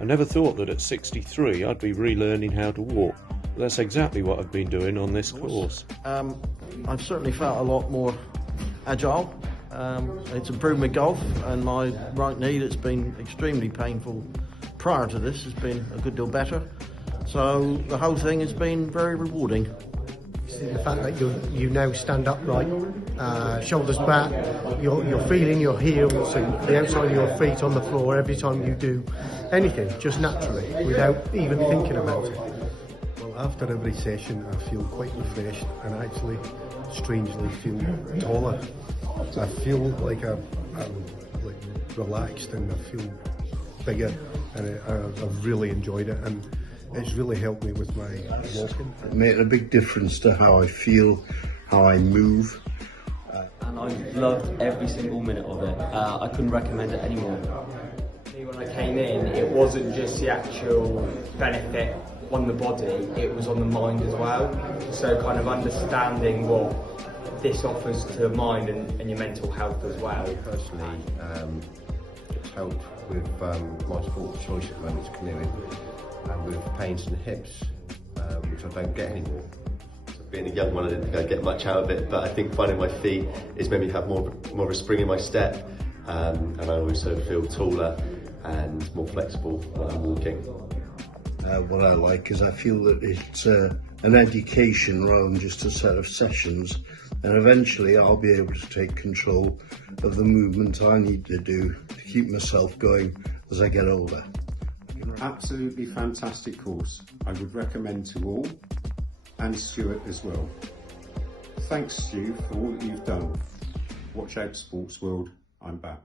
I never thought that at 63 I'd be relearning how to walk. That's exactly what I've been doing on this course. I've certainly felt a lot more agile. It's improved my golf, and my right knee that's been extremely painful prior to this has been a good deal better. So the whole thing has been very rewarding. The fact that you now stand upright, shoulders back, you're feeling your heels and the outside of your feet on the floor every time you do anything, just naturally, without even thinking about it. Well, after every session I feel quite refreshed and actually strangely feel taller. I feel like I'm like relaxed and I feel bigger, and I've really enjoyed it, and it's really helped me with my walking. It made a big difference to how I feel, how I move. And I've loved every single minute of it. I couldn't recommend it anymore. When I came in, it wasn't just the actual benefit on the body, it was on the mind as well. So kind of understanding what this offers to the mind and your mental health as well. Personally, it's helped with my sport of choice at the moment, it's canoeing, and with pains in the hips, which I don't get anymore. Being a young one, I didn't think I'd get much out of it, but I think finding my feet has made me have more of a spring in my step, and I also feel taller and more flexible when I'm walking. What I like is I feel that it's an education rather than just a set of sessions, and eventually I'll be able to take control of the movement I need to do to keep myself going as I get older. Absolutely fantastic course. I would recommend to all, and Stuart as well. Thanks Stu for all that you've done. Watch out Sports World, I'm back.